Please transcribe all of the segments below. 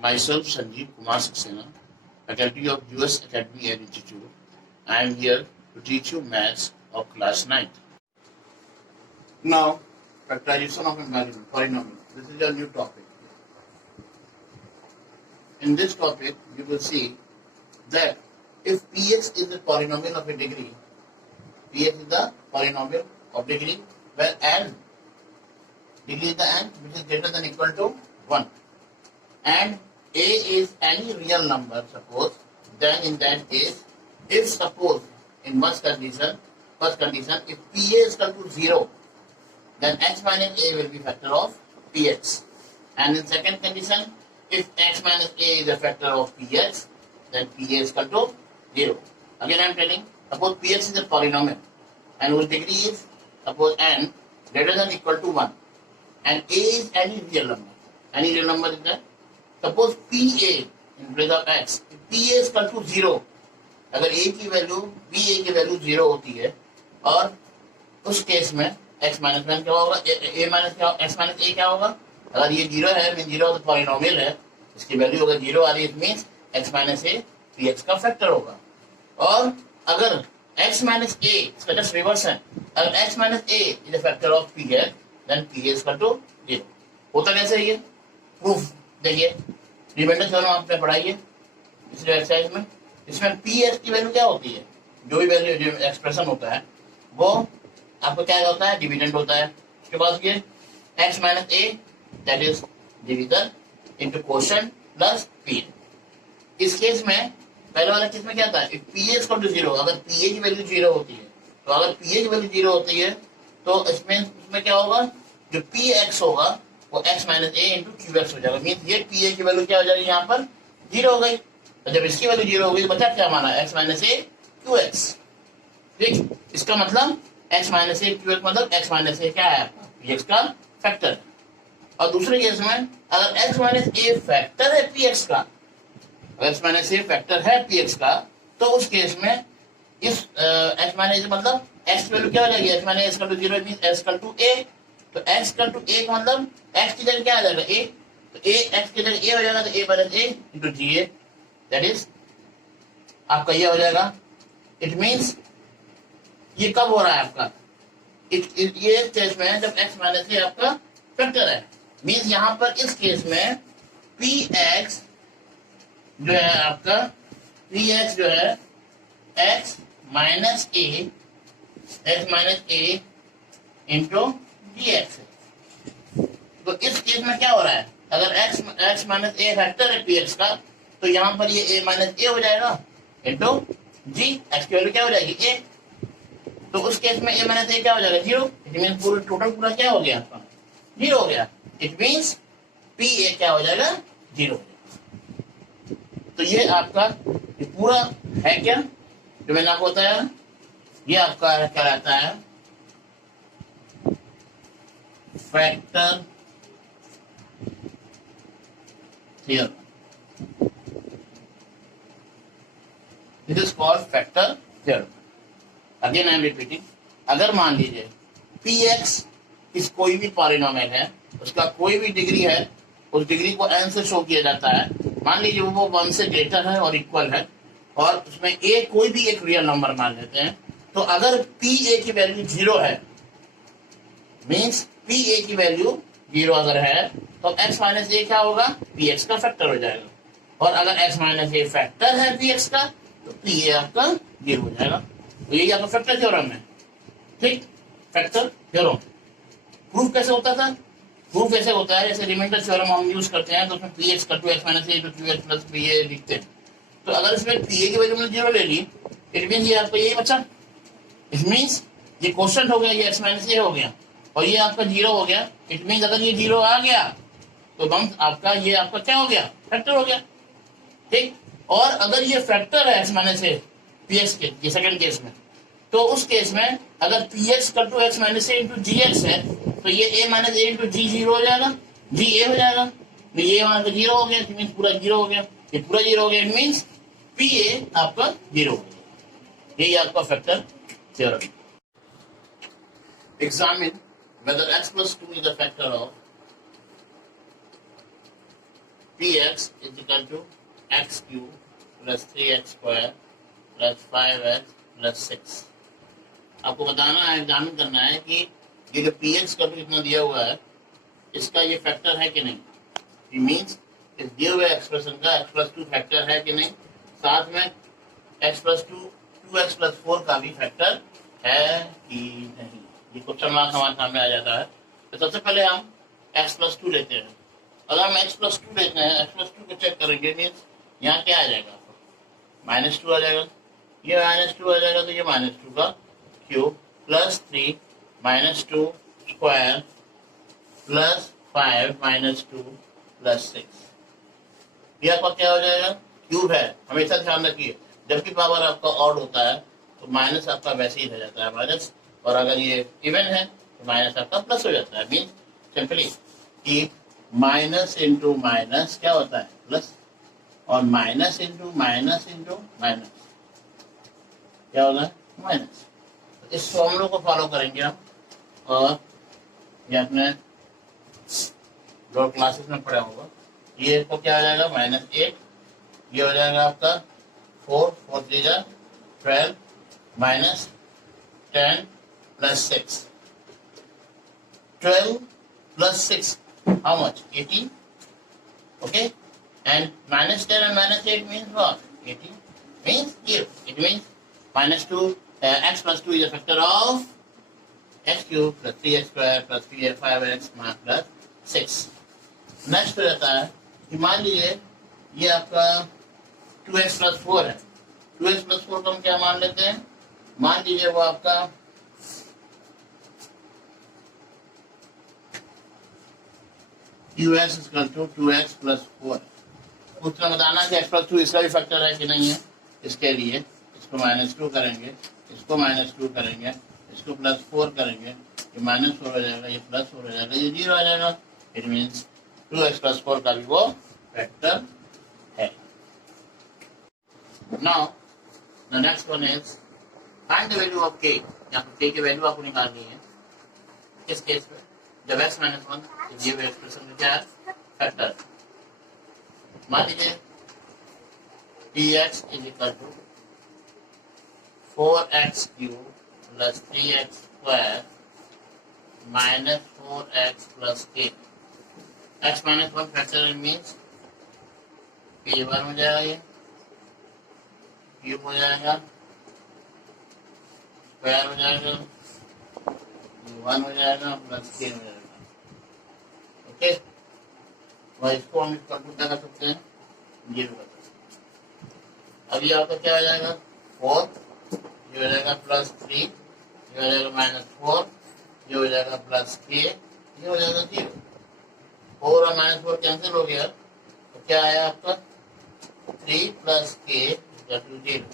Myself, Sanjeev Kumar Saxena, faculty of US Academy and Institute. I am here to teach you maths of class 9th. Now, factorization of environment, polynomial. This is a new topic. In this topic, you will see that if Px is the polynomial of a degree, Px is the polynomial of degree where n, degree is the n which is greater than equal to 1, and a is any real number, suppose, then in that case, if suppose in first condition, if Pa is equal to 0, then x minus a will be factor of Px. And in second condition, if x minus a is a factor of Px, then Pa is equal to 0. Again I am telling, suppose Px is a polynomial and whose degree is, suppose n greater than equal to 1, and a is any real number. Any real number is that? Suppose Pa in place of x, if Pa is equal to 0, अगर a की value Pa की वैल्यू 0 होती है और उस case में x minus one क्या होगा, a माइनस क्या, x माइनस a क्या होगा? अगर ये 0 है, मीन 0 तो पॉलिनोमियल है, इसकी वैल्यू अगर 0 आ रही है, it means x minus a px का फैक्टर होगा. और अगर x माइनस a, इसका जस्ट रिवर्स है, अगर x minus a is a factor of px, then p is equal to 0. होता कैसे है ये? प्रूफ देखिए, रिमाइंडर थ्योरम आपने पढ़ाई है इस एक्सरसाइज में. इसमें px की वैल्यू क्या होती है? जो भी वैल्यू जो एक्सप्रेशन होता है वो आपको क्या होता है? डिविडेंड होता है. उसके बाद ये x minus a that is division into quotient plus p. इस केस में पहले वाला केस में क्या था? If pa is equal to 0, अगर pa की वैल्यू 0 होती है, तो अगर pa की वैल्यू 0 होती है तो इसमें क्या होगा? जो px होगा वो x minus a into qx हो जाएगा. मीन ये pa की वैल्यू क्या हो जाएगी? यहाँ पर 0 हो गई. तो जब इसकी वैल्यू 0 हो गई तो बचा क्या हमारा? x minus a qx. ठीक, इसका मतलब x माइनस a qx मतलब x माइनस a क्या है? px का फैक्टर. और दूसरे केस में अगर x माइनस a फैक्टर है px का, x माइनस a फैक्टर है px का, तो उस केस में इस x माइनस मतलब x की वैल्यू क्या हो जाएगी? x minus a equal to 0 means x equal to a. तो x इक्वल टू a का मतलब x की जगह क्या आ जाएगा? a. तो a x की जगह a हो जाएगा, तो a minus a into ga, that is आपका ये हो जाएगा. इट मींस ये कब हो रहा है आपका? ये केस में जब x माइनस a आपका फैक्टर है. मींस यहाँ पर इस केस में px जो है आपका, px जो है x minus a into dx. तो इस केस में क्या हो रहा है? अगर x माइनस a फैक्टर है px का, तो यहाँ पर ये a माइनस a हो जाएगा इंटू g. x की वैल्यू क्या हो जाएगी? a. तो उस केस में a माइनस a क्या हो जाएगा? 0. इट मीन टोटल पूरा क्या हो गया आपका? 0 हो गया. इट मीन्स pa क्या हो जाएगा? 0 हो जाएगा. तो ये आपका ये पूरा है क्या जो मैंने आपको बताया? ये आपका क्या रहता है? Factor theorem. This is called factor theorem. Again I am repeating. अगर मान लीजिए px इस कोई भी पॉलिनोमियल है, उसका कोई भी डिग्री है, उस डिग्री को n से शो किया जाता है. मान लीजिए वो 1 से ग्रेटर है और इक्वल है, और उसमें a कोई भी एक रियल नंबर मान लेते हैं. तो अगर pa की वैल्यू 0 है, मीन्स pa की वैल्यू 0 अगर है, तो x माइनस a क्या होगा? px का फैक्टर हो जाएगा. और अगर x माइनस a फैक्टर है px का, तो pa आपका 0 हो जाएगा. तो यही आपका फैक्टर थ्योरम है. ठीक, फैक्टर थ्योरम. प्रूफ कैसे होता था? प्रूफ कैसे होता है? जैसे रिमाइंडर थ्योरम हम यूज करते हैं, तो उसमें px equal to x minus a into qx plus pa लिखते हैं. तो अगर इसमें pa की वैल्यू मैंने 0 ले ली, इट मीन ये आपका यही बचा. इट मीन्स ये क्वेश्चन हो गया, ये x माइनस a हो गया, और ये आपका 0 हो गया. इट मीन्स अगर ये 0 आ गया तो हम आपका ये आपका क्या हो गया? फैक्टर हो गया. ठीक, और अगर ये फैक्टर है x माइनस a px के, ये सेकंड केस में, तो उस केस में अगर px equal to x minus a into gx है, तो ये a minus a into g 0 हो जाएगा, g a हो जाएगा. तो ये वहां पर 0 हो गया, इट मीन्स पूरा 0 हो गया, ये पूरा 0 हो गया. इट मीन्स pa आपका 0 हो गया. यही आपका factor theorem. Examine whether x plus 2 is a factor of px is equal to x cube plus 3x square plus 5x plus 6। आपको बताना है, एग्जामिन करना है कि ये जो px का कितना दिया हुआ है इसका ये फैक्टर है कि नहीं। इट मीन्स इस दिए हुए एक्सप्रेशन का x प्लस 2 फैक्टर है कि नहीं, साथ में x प्लस 2 2x प्लस 4 का भी फैक्टर है कि नहीं। ये क्वेश्चन मार्क हमारे सामने आ जाता है। तो सबसे पहले हम x प्लस 2 लेते हैं। अगर हम x प्लस 2 लेते हैं, x प्लस 2 को चेक करेंगे, मीन्स यहाँ क्या आ जाएगा, -2 आ जाएगा। ये -2 आ जाएगा तो ये -2 का क्यूब प्लस 3 -2 स्क्वायर प्लस 5 -2 प्लस 6। ये आपका क्या हो जाएगा, क्यूब है। हमेशा ध्यान रखिए जब भी पावर आपका ऑड होता है तो माइनस आपका वैसे ही रह जाता है माइनस, और अगर ये इवन है तो माइनस आपका प्लस हो जाता है। मीन्स सिंपली कि माइनस इंटू माइनस क्या होता है, प्लस, और माइनस इंटू माइनस क्या होता है, माइनस। तो इस फॉर्मूले को फॉलो करेंगे हम, और ये अपने जो क्लासेस में पढ़ा होगा, ये तो क्या हो जाएगा -8, ये हो जाएगा आपका 4 4 3 12 -10 प्लस 6। 12 plus 6, how much? 18. Okay? And -10 and -8 means what? 18 means cube. It means -2, x plus 2 is a factor of x cube plus 3x square plus 5x plus 6। नेक्स्ट हो जाता है कि मान लीजिए ये आपका 2x plus 4 है। 2x plus 4 को हम क्या मान लेते हैं, मान लीजिए वो आपका qx is equal to 2x plus 4। उसका बताना कि x plus 2 इसका भी फैक्टर है कि नहीं है। इसके लिए इसको -2 करेंगे, इसको -2 करेंगे, इसको +4 करेंगे, ये -4 हो जाएगा, ये +4 हो जाएगा, ये 0 आ जाएगा। इट मीन्स 2x plus 4 का भी वो फैक्टर है। Now the next one is find the value of k। यहाँ पर k की वैल्यू आपको निकालनी है। इस केस में जब x - 1 दिए हुए एक्सप्रेशन में क्या है, फैक्टर। मान लीजिए px is equal to 4x cube plus 3x square minus 4x plus k। x - 1 factor means p1 हो जाएगा, ये क्यूब हो जाएगा, स्क्वायर हो जाएगा, 1 हो जाएगा, प्लस k हो जाएगा। ओके, और इसको हम कंप्यूट कर सकते हैं, ये भी कर सकते हैं। अब ये आपका क्या हो जाएगा, 4, ये हो जाएगा +3, ये हो जाएगा -4, ये हो जाएगा +k, ये हो जाएगा 0। 4 और -4 कैंसिल हो गया, तो क्या आया आपका 3 + k = 0।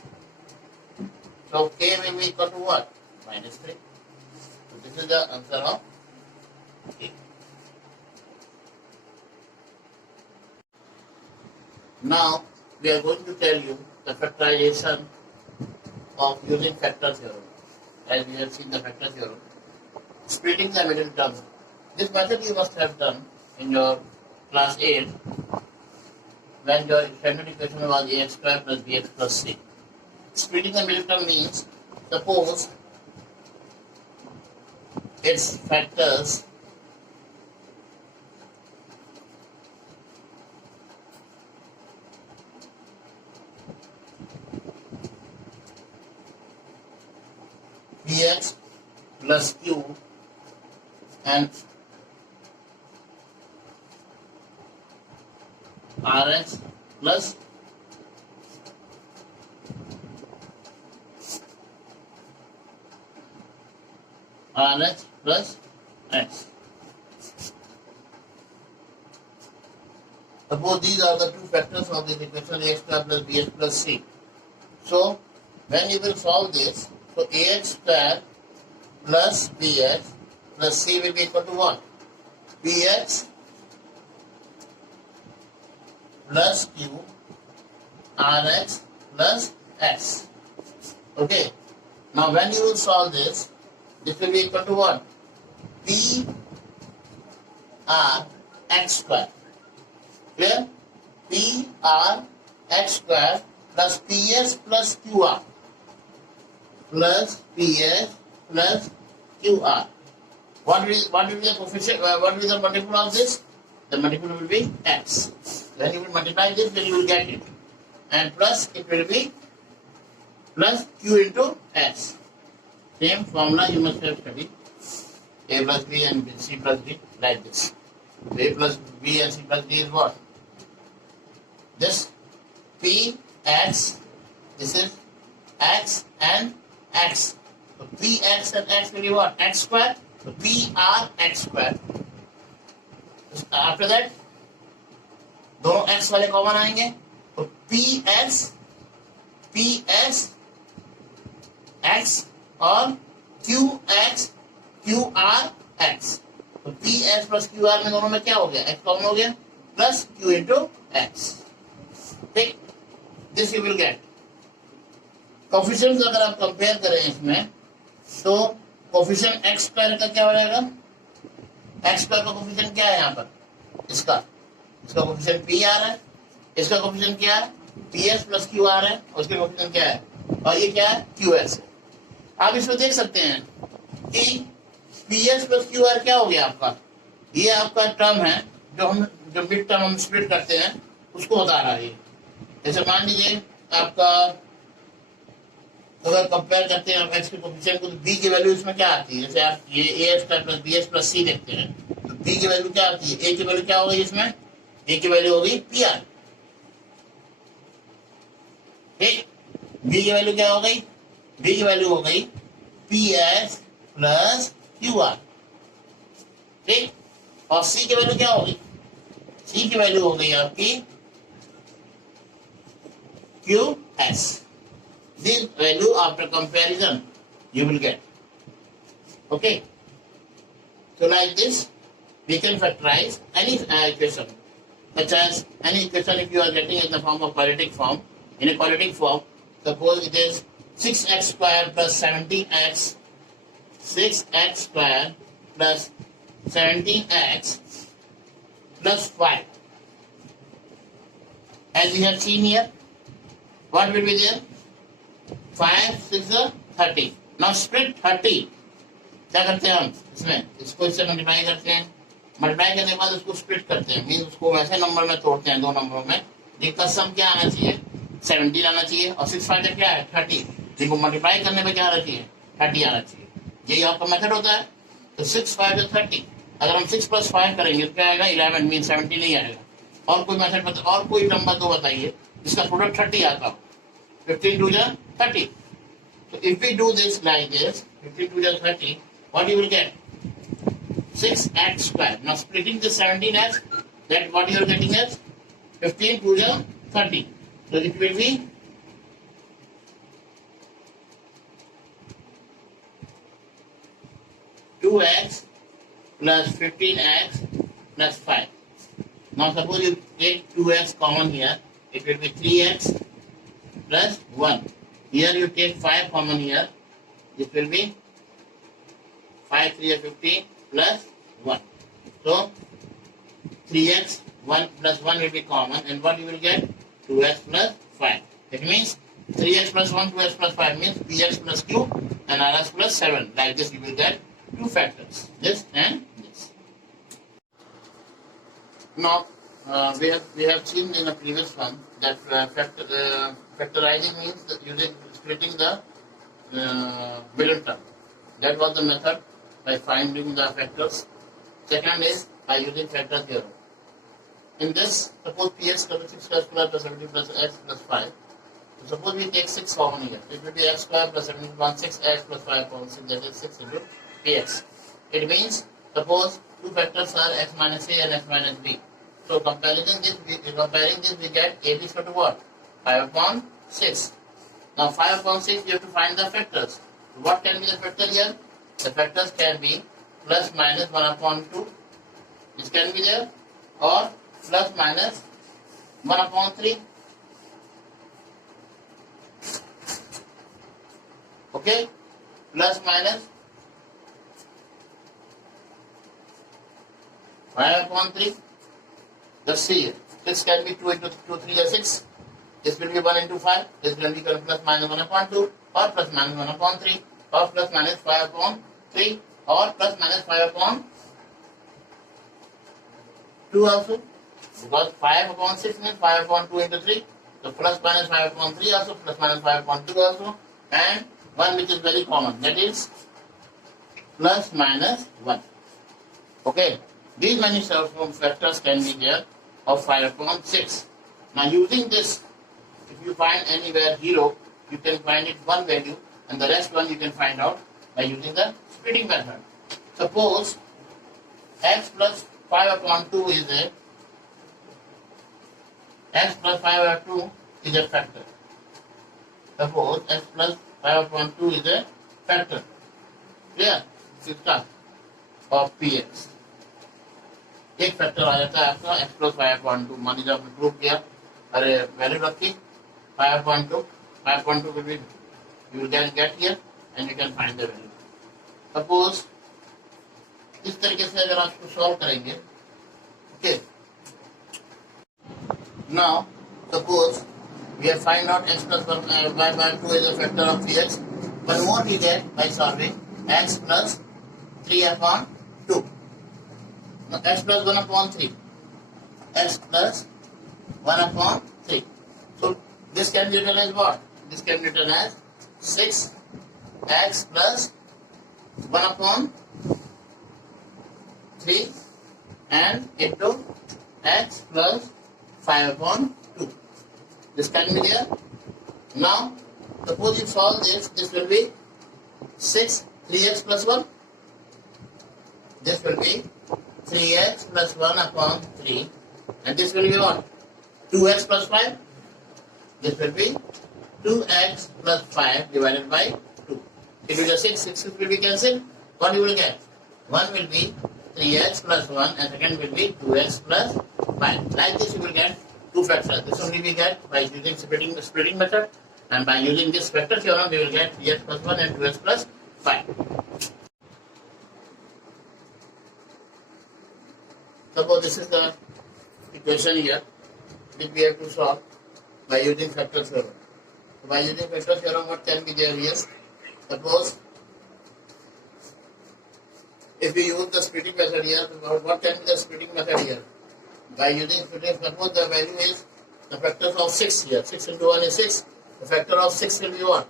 So k will be equal to what? -3. So this is the answer of k. Now we are going to tell you the factorization of using factor theorem. As we have seen the factor theorem, splitting the middle term. This method you must have done in your class 8 when your standard equation was ax² plus bx plus c. Splitting the middle term means, suppose its factors bx plus q and rx plus rx plus x. Suppose these are the two factors of this equation, ax² plus bx plus c. So when you will solve this, so ax² plus bx plus c will be equal to what? bx plus q rx plus x. Okay. Now when you will solve this, this will be equal to what? p r x square. Clear? PR X square plus PS plus QR plus PS plus QR. What will be the coefficient? What will be the multiple of this? The multiple will be X. When you will multiply this, then you will get it. And plus it will be plus Q into S. Same formula you must have studied. A plus B and C plus D like this. A plus B and C plus D is what? This P X. This is X and X. So P X and X will be what? X square. So P R X square. After that, दोनों X वाले कॉमन आएंगे तो P S X और Q X Q R X. तो P S plus Q R में दोनों में क्या हो गया? X कॉमन हो गया प्लस Q इंटू X. ठीक, this you will get. Coefficients अगर आप कंपेयर करें इसमें तो कोफिशिएंट X स्क्वायर का क्या हो जाएगा? X स्क्वायर का कोफिशिएंट क्या है यहाँ पर? इसका कोफिशिएंट पी आर है. इसका कोफिशिएंट क्या है? P S plus Q R है. उसके कोफिशिएंट क्या है? और ये क्या है? क्यू एस है. आप इसमें देख सकते हैं कि P S plus Q R क्या हो गया आपका? ये आपका टर्म है जो मिड टर्म हम स्प्लिट करते हैं उसको बता रहा है. जैसे मान लीजिए आपका अगर कंपेयर करते हैं एक्स के कोफिशिएंट को तो बी की वैल्यू इसमें क्या आती है? जैसे आप ये A square plus B S plus C देखते हैं तो बी की वैल्यू क्या आती है? ए की वैल्यू क्या हो गई इसमें? ए की वैल्यू हो गई पी आर. ठीक, बी की वैल्यू क्या हो गई? बी की वैल्यू हो गई P S plus Q R. ठीक, और सी की वैल्यू क्या हो गई? सी की वैल्यू हो गई आपकी Q S. This value after comparison you will get. Okay. So like this we can factorize any equation, such as any equation if you are getting in the form of quadratic form. In a quadratic form, suppose it is 6x square plus 17x, 6x square plus 17x plus 5. As we have seen here, what will be there? 5, 6, 30. Now split 30. क्या करते हैं हम इसमें? इसको इससे मल्टीप्लाई करते हैं. मल्टीप्लाई करने के बाद उसको स्प्लिट करते हैं. मीन्स उसको वैसे नंबर में तोड़ते हैं दो नंबरों में. जिनका सम क्या आना चाहिए? 17 आना चाहिए. और 6 5 क्या है? 30. जिनको मल्टीप्लाई करने में क्या आना चाहिए? 30 आना चाहिए. यही आपका मेथड होता है. तो 6 5 30. अगर हम 6 प्लस 5 करेंगे तो क्या आएगा? 11 मीन 70 नहीं आएगा. और कोई मेथड और कोई नंबर तो बताइए जिसका प्रोडक्ट 30 आता हो. 15 2 30. So if we do this like this, 15 2 30, what you will get? 6x square. Now splitting the 17x, that what you are getting is 15 2 30. So it will be 2x plus 15x plus 5. Now suppose you take 2x common here, it will be 3x plus 1. Here you take 5 common here, it will be 5 3 50 plus 1. So 3x 1 plus 1 will be common, and what you will get? 2x plus 5. It means 3x plus 1 2x plus 5 means px plus q and rs plus 7. Like this you will get two factors, this and this. Now we have seen in the previous one that factorizing means that using splitting the middle term. That was the method by finding the factors. Second is by using factor theorem. In this, suppose px plus 6 plus 70 plus x plus 5. So suppose we take 6 common here. It will be x square plus 70 plus 6x plus 5 common 6. That is 6 into px. It means suppose two factors are x minus a and x minus b. So comparing this we get a is equal to what? 5 upon 6. Now 5 upon 6 you have to find the factors. What can be the factor here? The factors can be plus minus 1 upon 2. This can be there, or plus minus 1 upon 3. Okay? Plus minus 5 upon 3. Let's see here. 6 can be 2 into 2, 3 is 6. This will be 1 into 5. This will be plus minus 1 upon 2 or plus minus 1 upon 3 or plus minus 5 upon 3 or plus minus 5 upon 2 also. Because 5 upon 6 means 5 upon 2 into 3. So plus minus 5 upon 3 also, plus minus 5 upon 2 also. And one which is very common, that is plus minus 1. Okay. These many factors can be there of 5 upon 6. Now using this, if you find anywhere 0, you can find it one value and the rest one you can find out by using the splitting method. Suppose x plus 5 upon 2 is a x plus 5 upon 2 is a factor. Suppose x plus 5 upon 2 is a factor. Clear? System of px. एक फैक्टर आ जाता है आपका x plus 5 upon 2. मान लीजिए आपने प्रूव किया, अरे वैल्यू रखी 5 upon 2. 5 upon 2 will be, you will get here and you can find the value. Suppose इस तरीके से अगर आप इसको सॉल्व करेंगे, okay. Now suppose we have find out x plus 1 by 2 is a factor of 3x. One more we get by solving x plus 3 upon 2. Now x plus 1 upon 3. X plus 1 upon 3. So this can be written as what? This can be written as 6x plus 1 upon 3 and into x plus 5 upon 2. This can be there. Now suppose you solve this, this will be 3x plus 1. This will be 3x plus 1 upon 3 and this will be what? 2x plus 5. This will be 2x plus 5 divided by 2. It will be 6 will be cancelled. What you will get? One will be 3x plus 1 and second will be 2x plus 5. Like this you will get two factors. This only we get by using splitting method, and by using this factor theorem we will get 3x plus 1 and 2x plus 5. Suppose this is the equation here which we have to solve by using factor theorem. So by using factor theorem, what can be there here? Suppose if we use the splitting method here, what can be the splitting method here? By using splitting, suppose the value is the factors of 6 here. 6 into 1 is 6. The factor of 6 will be what?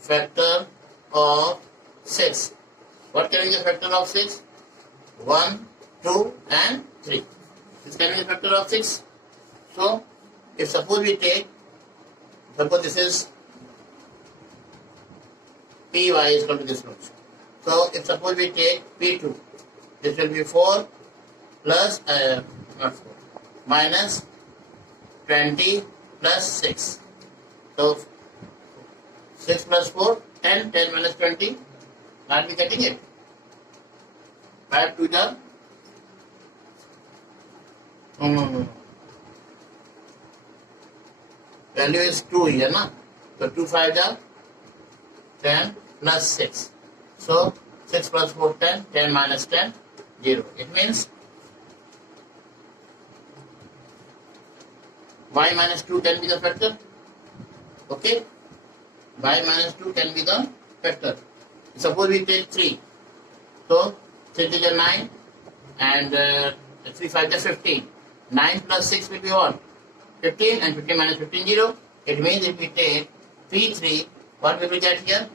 Factor of 6. What can be the factor of 6? 1, 2 and 3. This can be the factor of 6. So, if suppose we take, suppose this is py is equal to this much. So, if suppose we take p2, this will be 4 plus, not 4, minus 20 plus 6. So, 6 plus 4, 10, 10 minus 20, not be getting it. 5 to the, value is 2 here, na? So 2 5 the 10 plus 6. So 6 plus 4 10, 10 minus 10 0. It means y minus 2 can be the factor. Okay, y minus 2 can be the factor. Suppose we take 3. So 3 is 9 and 3 5 is 15. 9 plus 6 will be what? 15 and 15 minus 15 0. It means if we take P3, what we will get here?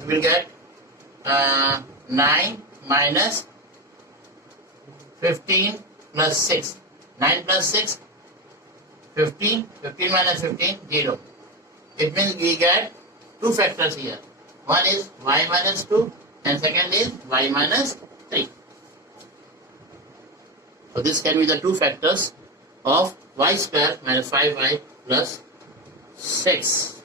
We will get 9 minus 15 plus 6. 9 plus 6, 15. 15 minus 15, 0. It means we get two factors here. One is y minus 2 and second is y minus 3. So this can be the two factors of y square minus 5y plus 6.